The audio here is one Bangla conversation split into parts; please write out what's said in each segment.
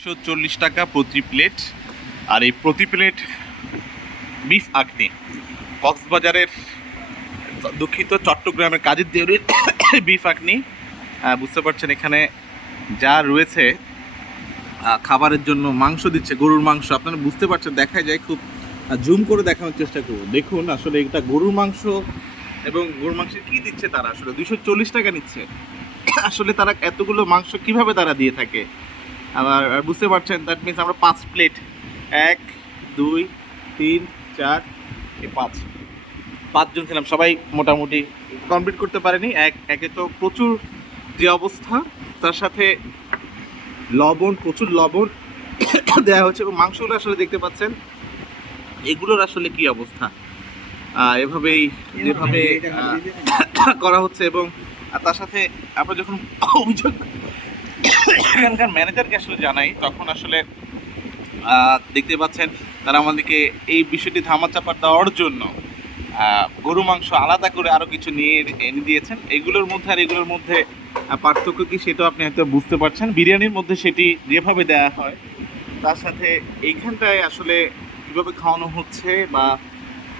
একশো চল্লিশ টাকা প্রতি প্লেট। আর এই প্রতি প্লেট বিফ আখনি। কক্সবাজারের দুঃখিত চট্টগ্রামের কাজের দেউরির বিফ আহ, বুঝতে পারছেন এখানে যা রয়েছে খাবারের জন্য মাংস দিচ্ছে গরুর মাংস। আপনারা বুঝতে পারছেন দেখা যায় খুব জুম করে দেখানোর চেষ্টা করুন দেখুন আসলে এটা গরুর মাংস এবং গরুর মাংস কি দিচ্ছে তারা? আসলে দুশো চল্লিশ টাকা নিচ্ছে। আসলে তারা এতগুলো মাংস কীভাবে তারা দিয়ে থাকে? আবার বুঝতে পারছেন দ্যাট মিনস আমরা পাঁচ প্লেট এক, দুই, তিন, চার, এই পাঁচ। পাঁচজন ছিলাম, সবাই মোটামুটি কমপ্লিট করতে পারেনি। এক, একে তো প্রচুর যে অবস্থা, তার সাথে লবণ, প্রচুর লবণ দেওয়া হচ্ছে এবং মাংসগুলো আসলে দেখতে পাচ্ছেন, এগুলোর আসলে কি অবস্থা? এভাবেই, যেভাবে করা হচ্ছে এবং তার সাথে আমরা যখন অভিযোগ এখানকার ম্যানেজারকে আসলে জানাই, তখন আসলে দেখতে পাচ্ছেন তারা আমাদেরকে এই বিষয়টি ধামাচাপা দেওয়ার জন্য গরু, মাংস আলাদা করে আরও কিছু নিয়ে এনে দিয়েছেন। এগুলোর মধ্যে আর এগুলোর মধ্যে পার্থক্য কি সেটাও আপনি হয়তো বুঝতে পারছেন। বিরিয়ানির মধ্যে সেটি যেভাবে দেওয়া হয়, তার সাথে এইখানটায় আসলে কীভাবে খাওয়ানো হচ্ছে বা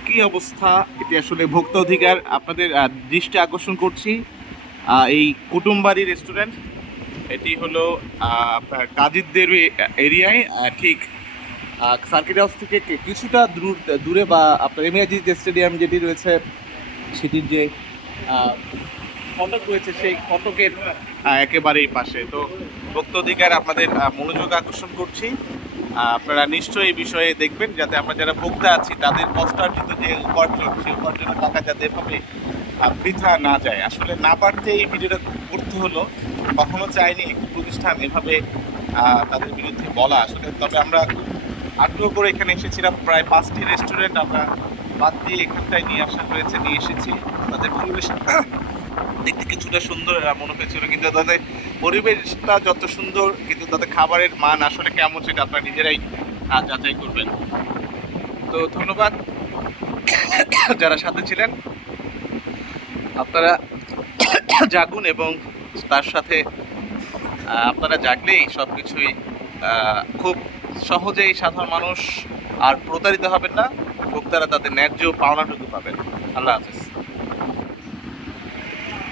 কি অবস্থা, এটি আসলে ভোক্তা অধিকার। আপনাদের দৃষ্টি আকর্ষণ করছি এই কুটুমবাড়ি রেস্টুরেন্ট এটি হলো আপনার কাজিরদের এরিয়ায় ঠিক সার্কিট হাউস থেকে কিছুটা দূর, দূরে বা আপনার এমএজি যে স্টেডিয়াম যেটি রয়েছে, সেটির যে ফটক রয়েছে, সেই ফটকের একেবারেই পাশে। তো ভোক্তা অধিকার আপনাদের মনোযোগ আকর্ষণ করছি। আপনারা নিশ্চয়ই এই বিষয়ে দেখবেন, যাতে আমরা যারা ভোক্তা আছি, তাদের কষ্টার্জিত যে উপার্জন, সেই উপার্জনের টাকা যাতে এভাবে বৃথা না যায়। আসলে না পারতে এই ভিডিওটা করতে হলো। কখনো চাইনি প্রতিষ্ঠান এভাবে তাদের বিরুদ্ধে বলা। আসলে তবে আমরা আগ্রহ করে এখানে এসেছিলাম। প্রায় পাঁচটি রেস্টুরেন্ট আমরা বাদ দিয়ে এখানটায় নিয়ে আসা হয়েছে, নিয়ে এসেছি। তাদের পরিবেশ দেখতে কিছুটা সুন্দর মনে হয়েছিল, কিন্তু তাদের পরিবেশটা যত সুন্দর, কিন্তু তাদের খাবারের মান আসলে কেমন সেটা আপনারা নিজেরাই যাচাই করবেন। তো ধন্যবাদ। যারা সাথে ছিলেন আপনারা জাগুন এবং তার সাথে আপনারা জাগলেই সব কিছুই খুব সহজেই সাধারণ মানুষ আর প্রতারিত হবেন না। ভোক্তারা তাদের ন্যায্য পাওনাটুকু পাবেন। আল্লাহ হাফিজ।